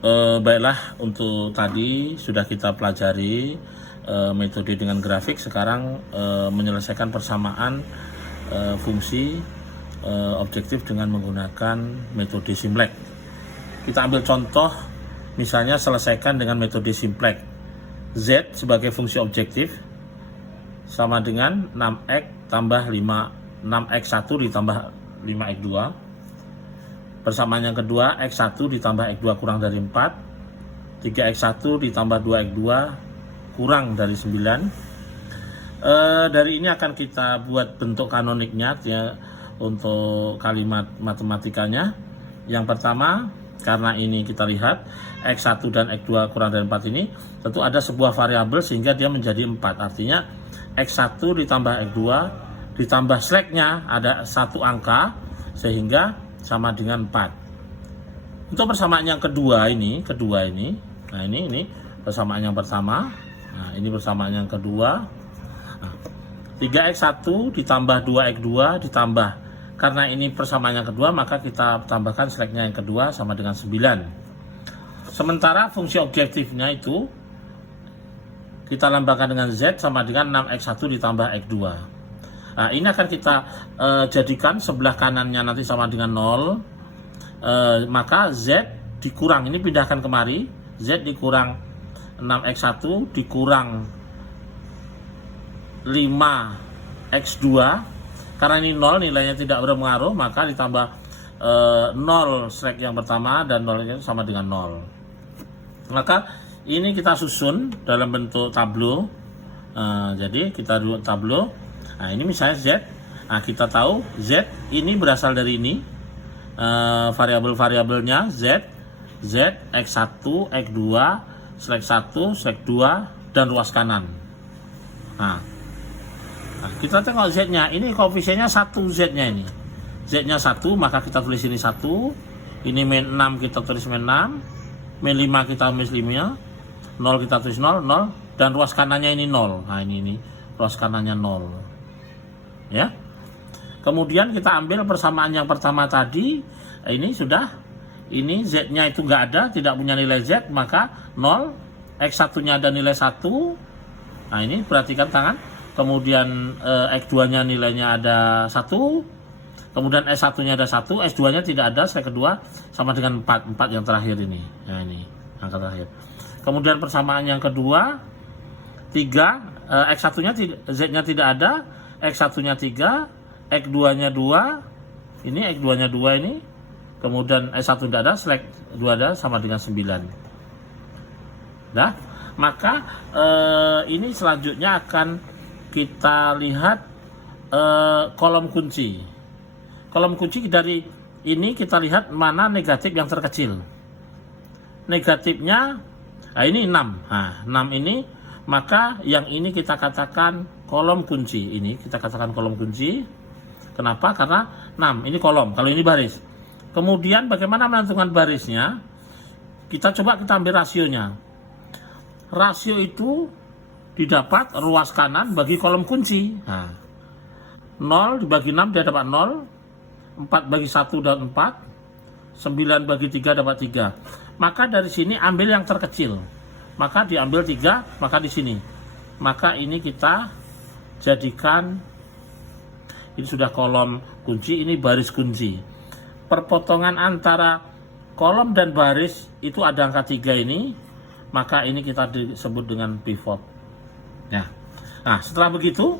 Baiklah, untuk tadi sudah kita pelajari metode dengan grafik. Sekarang menyelesaikan persamaan fungsi objektif dengan menggunakan metode simplex. Kita ambil contoh, misalnya selesaikan dengan metode simplex. Z sebagai fungsi objektif sama dengan 6x tambah 6x1 ditambah 5x2. Persamaan yang kedua, x1 ditambah x2 kurang dari 4, 3x1 ditambah 2x2 kurang dari 9. Dari ini akan kita buat bentuk kanoniknya ya, untuk kalimat matematikanya. Yang pertama, karena ini kita lihat x1 dan x2 kurang dari 4 ini tentu ada sebuah variabel sehingga dia menjadi 4. Artinya x1 ditambah x2 ditambah slacknya ada satu angka sehingga sama dengan 4. Untuk persamaan yang kedua ini, nah ini persamaan yang pertama. Nah, ini persamaan yang kedua. Nah, 3x1 ditambah 2x2 ditambah, karena ini persamaan yang kedua maka kita tambahkan slacknya yang kedua sama dengan 9. Sementara fungsi objektifnya itu kita lambangkan dengan z sama dengan 6x1 ditambah x2. Nah, ini akan kita jadikan sebelah kanannya nanti sama dengan 0. Maka z dikurang, ini pindahkan kemari, z dikurang 6x1 dikurang 5x2. Karena ini 0, nilainya tidak berpengaruh, maka ditambah 0 slack yang pertama dan 0 itu sama dengan 0. Maka ini kita susun dalam bentuk tableau. Jadi kita buat tableau. Nah, ini misalnya Z. Nah, kita tahu Z ini berasal dari ini. Variabel-variabelnya Z, X1, X2, slack 1, slack 2, dan ruas kanan. Nah, kita tengok Z-nya. Ini koefisiennya 1 Z-nya ini. Z-nya 1, maka kita tulis ini 1. Ini min 6 kita tulis min 6. Min 5 kita tulis 5. 0 kita tulis 0, 0. Dan ruas kanannya ini 0. Nah, ini ruas kanannya 0. Ya. Kemudian kita ambil persamaan yang pertama tadi. Ini sudah, ini Z-nya itu nggak ada, tidak punya nilai Z, maka 0. X1-nya ada nilai 1. Nah, ini perhatikan tangan. Kemudian X2-nya nilainya ada 1. Kemudian S1-nya ada 1, S2-nya tidak ada, slack kedua sama dengan 4. 4 yang terakhir ini. Nah, ini angka terakhir. Kemudian persamaan yang kedua 3, X1-nya Z-nya tidak ada, X1-nya 3, X2-nya 2, ini X2-nya 2 ini, kemudian S1 tidak ada, slack 2 ada, sama dengan 9. Nah, maka ini selanjutnya akan kita lihat kolom kunci. Kolom kunci dari ini kita lihat mana negatif yang terkecil. Negatifnya, nah ini 6. Nah, 6 ini, maka yang ini kita katakan kolom kunci. Ini kita katakan kolom kunci. Kenapa? Karena 6 ini kolom, kalau ini baris. Kemudian bagaimana menentukan barisnya? Kita ambil rasionya. Rasio itu didapat ruas kanan bagi kolom kunci. Nah, 0 dibagi 6 dia dapat 0. 4 bagi 1 dan 4. 9 bagi 3 dapat 3. Maka dari sini ambil yang terkecil. Maka diambil 3, maka di sini. Maka ini kita jadikan, ini sudah kolom kunci, ini baris kunci. Perpotongan antara kolom dan baris itu ada angka 3 ini, maka ini kita disebut dengan pivot. Nah, setelah begitu,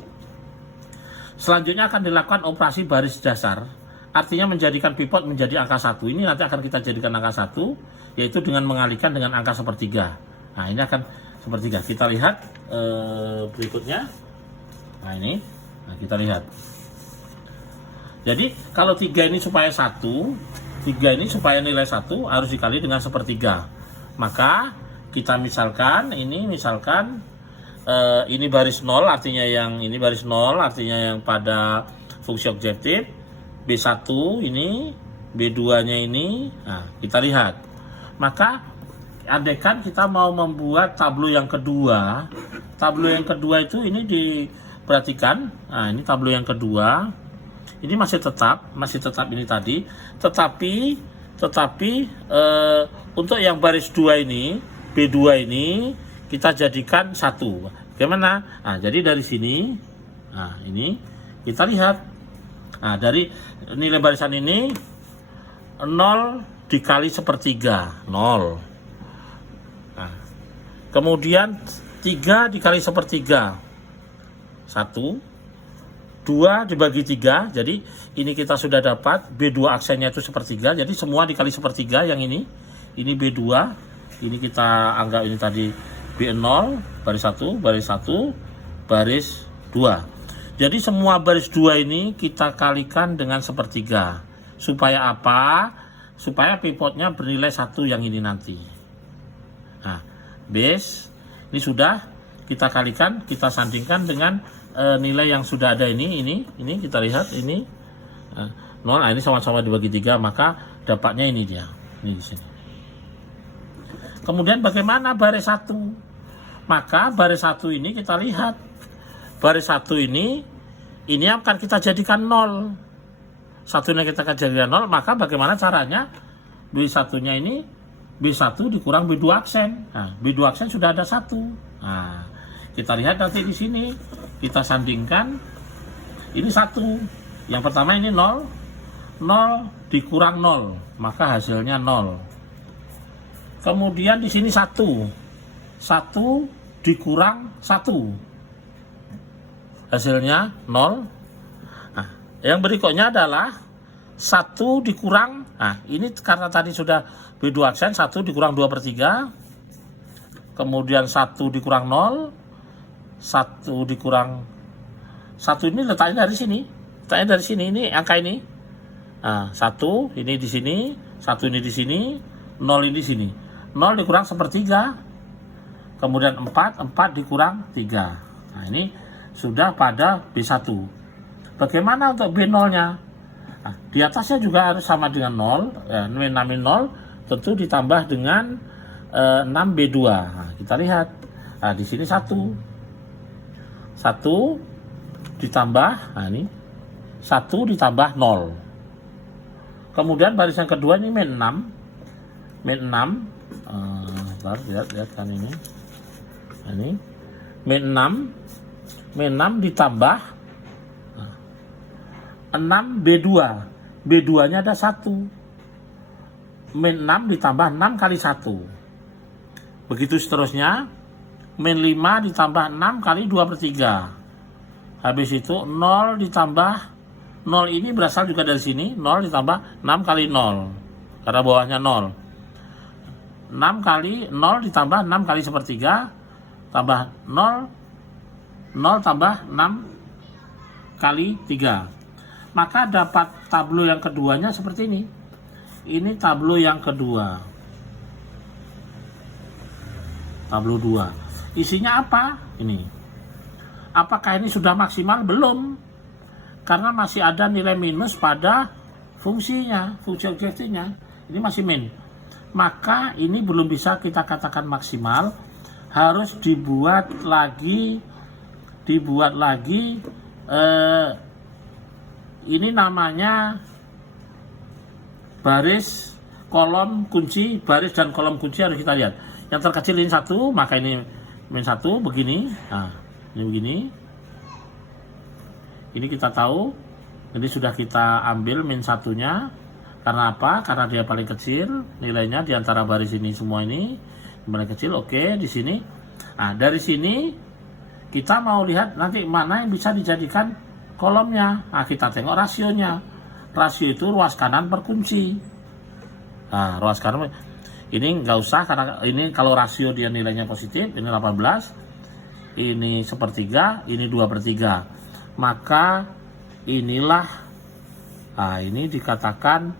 selanjutnya akan dilakukan operasi baris dasar, artinya menjadikan pivot menjadi angka 1. Ini nanti akan kita jadikan angka 1, yaitu dengan mengalihkan dengan angka sepertiga. Nah, ini akan sepertiga. Kita lihat berikutnya. Nah, ini. Nah, kita lihat. Jadi, kalau 3 ini supaya 1, 3 ini supaya nilai 1 harus dikali dengan sepertiga. Maka, kita misalkan, ini baris 0, artinya yang ini baris 0, artinya yang pada fungsi objektif. B1 ini, B2-nya ini. Nah, kita lihat. Maka, andaikan kita mau membuat tableau yang kedua. Tableau yang kedua itu ini diperhatikan. Nah, ini tableau yang kedua. Ini masih tetap ini tadi. Tetapi Tetapi untuk yang baris 2 ini, B2 ini kita jadikan 1. Bagaimana? Nah, jadi dari sini, nah ini kita lihat, nah dari nilai barisan ini 0 dikali sepertiga, 0. Nah, kemudian 3 dikali sepertiga, 1. 2 dibagi 3, jadi ini kita sudah dapat B2 aksennya itu sepertiga, jadi semua dikali sepertiga yang ini B2, ini kita anggap ini tadi B0, baris 1, baris 1, baris 2. Jadi semua baris 2 ini kita kalikan dengan sepertiga. Supaya apa? Supaya pivotnya bernilai 1 yang ini nanti. Nah, base, ini sudah kita kalikan, kita sandingkan dengan nilai yang sudah ada ini kita lihat ini 0, nah ini sama-sama dibagi 3, maka dapatnya ini dia, ini di sini. Kemudian bagaimana baris 1? Maka baris 1 ini kita lihat, baris 1 ini akan kita jadikan 0. Satunya kita akan jadikan 0, maka bagaimana caranya? B1-nya ini B1 dikurang B2 aksen. Nah, B2 aksen sudah ada 1. Nah, kita lihat nanti di sini, kita sandingkan, ini 1. Yang pertama ini 0, 0 dikurang 0, maka hasilnya 0. Kemudian di sini 1 dikurang 1, hasilnya 0. Nah, yang berikutnya adalah 1 dikurang, nah ini karena tadi sudah B2 aksen, 1 dikurang 2/3, kemudian 1 dikurang 0, 1 dikurang 1 ini letaknya dari sini, ini angka ini. Nah, 1 ini di sini, 1 ini di sini, 0 ini di sini. 0 dikurang sepertiga, kemudian 4 dikurang 3. Nah, ini sudah pada B1. Bagaimana untuk B0-nya? Nah, di atasnya juga harus sama dengan 0, min 0, tentu ditambah dengan 6B2. Nah, kita lihat, nah, di sini 1 ditambah, nah ini 1 ditambah 0. Kemudian baris yang kedua ini min 6, lihat kan ini, nah, ini min 6 ditambah 6B2, B2-nya ada 1, min 6 ditambah 6 kali 1, begitu seterusnya. Min 5 ditambah 6 kali 2/3. Habis itu 0 ditambah 0 ini berasal juga dari sini. 0 ditambah 6 kali 0. Karena bawahnya 0. 6 kali 0 ditambah 6 kali sepertiga. Tambah 0. 0 tambah 6 kali 3. Maka dapat tablo yang keduanya seperti ini. Ini tablo yang kedua. Tablo 2. Isinya apa? Ini. Apakah ini sudah maksimal? Belum. Karena masih ada nilai minus pada fungsinya, fungsi objektifnya. Ini masih min. Maka ini belum bisa kita katakan maksimal. Harus dibuat lagi. Ini namanya baris, kolom, kunci. Baris dan kolom kunci harus kita lihat. Yang terkecil ini 1, maka ini min 1 begini. Nah, ini begini. Ini kita tahu, ini sudah kita ambil min 1-nya. Karena apa? Karena dia paling kecil nilainya di antara baris ini semua ini. Paling kecil, oke, di sini. Nah, dari sini kita mau lihat nanti mana yang bisa dijadikan kolomnya. Nah, kita tengok rasionya. Rasio itu ruas kanan per kunci. Nah, ruas kanan ini nggak usah, karena ini kalau rasio dia nilainya positif, ini 18, ini sepertiga, ini 2/3. Maka inilah, nah ini dikatakan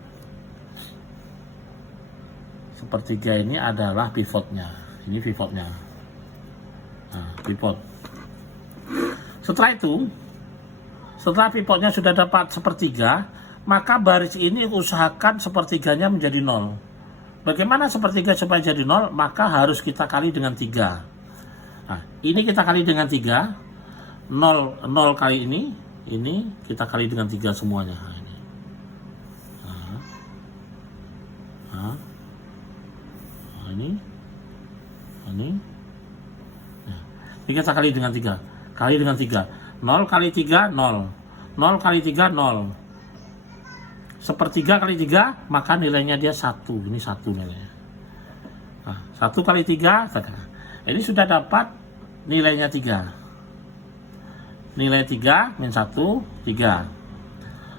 sepertiga ini adalah pivotnya. Ini pivotnya. Nah, pivot. Setelah itu, setelah pivotnya sudah dapat sepertiga, maka baris ini usahakan sepertiganya menjadi 0. Bagaimana sepertiga supaya jadi 0? Maka harus kita kali dengan 3. Nah, ini kita kali dengan 3. 0 kali ini kita kali dengan 3 semuanya. Nah, ini. Ini kita kali dengan 3. Kali dengan 3. 0 kali 3, 0. 0 kali 3, 0. Sepertiga kali 3, maka nilainya dia 1. Ini 1 nilainya. Nah, 1 kali 3, ini sudah dapat nilainya 3. Nilai 3 min 1, 3.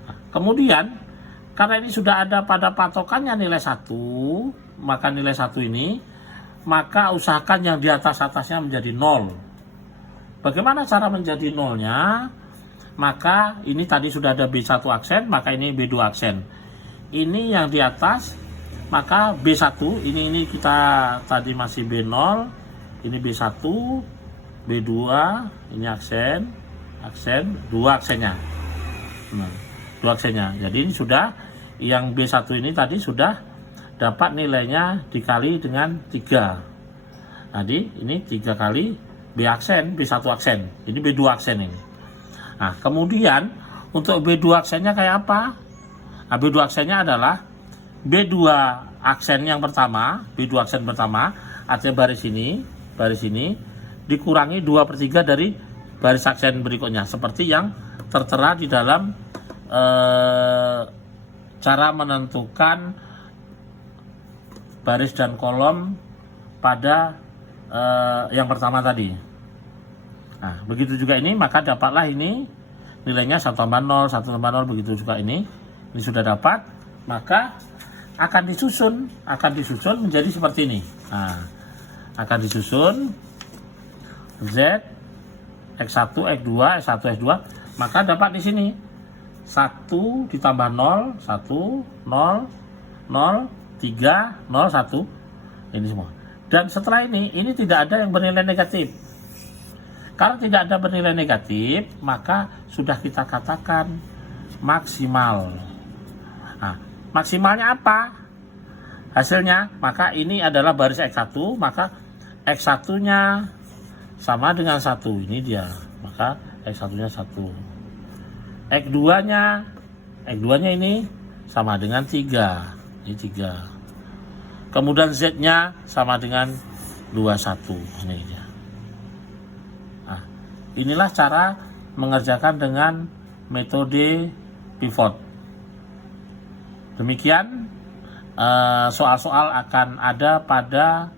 Nah, kemudian, karena ini sudah ada pada patokannya nilai 1, maka nilai 1 ini, maka usahakan yang di atas-atasnya menjadi 0. Bagaimana cara menjadi 0-nya? Maka ini tadi sudah ada B1 aksen, maka ini B2 aksen. Ini yang di atas, maka B1, ini kita tadi masih B0, ini B1, B2, ini aksen, 2 aksennya. Nah, 2 aksennya. Jadi ini sudah, yang B1 ini tadi sudah dapat nilainya dikali dengan 3. Jadi ini 3 kali B aksen, B1 aksen. Ini B2 aksen ini. Nah, kemudian untuk B2 aksennya kayak apa? Nah, B2 aksennya adalah B2 aksen yang pertama, B2 aksen pertama, artinya baris ini dikurangi 2/3 dari baris aksen berikutnya, seperti yang tertera di dalam cara menentukan baris dan kolom pada yang pertama tadi. Nah, begitu juga ini, maka dapatlah ini nilainya 1 tambah 0, 1 tambah 0, begitu juga ini sudah dapat, maka akan disusun menjadi seperti ini. Nah, akan disusun Z X1, X2, S1, S2, maka dapat di sini 1 ditambah 0, 1, 0, 0, 3, 0, 1, ini semua. Dan setelah ini tidak ada yang bernilai negatif. Kalau tidak ada bernilai negatif, maka sudah kita katakan maksimal. Nah, maksimalnya apa? Hasilnya, maka ini adalah baris X1, maka X1-nya sama dengan 1. Ini dia. Maka X1-nya 1. X2-nya ini sama dengan 3. Ini 3. Kemudian Z-nya sama dengan 21. Ini dia. Nah, inilah cara mengerjakan dengan metode pivot. Demikian soal-soal akan ada pada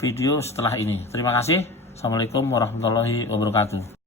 video setelah ini. Terima kasih. Assalamualaikum warahmatullahi wabarakatuh.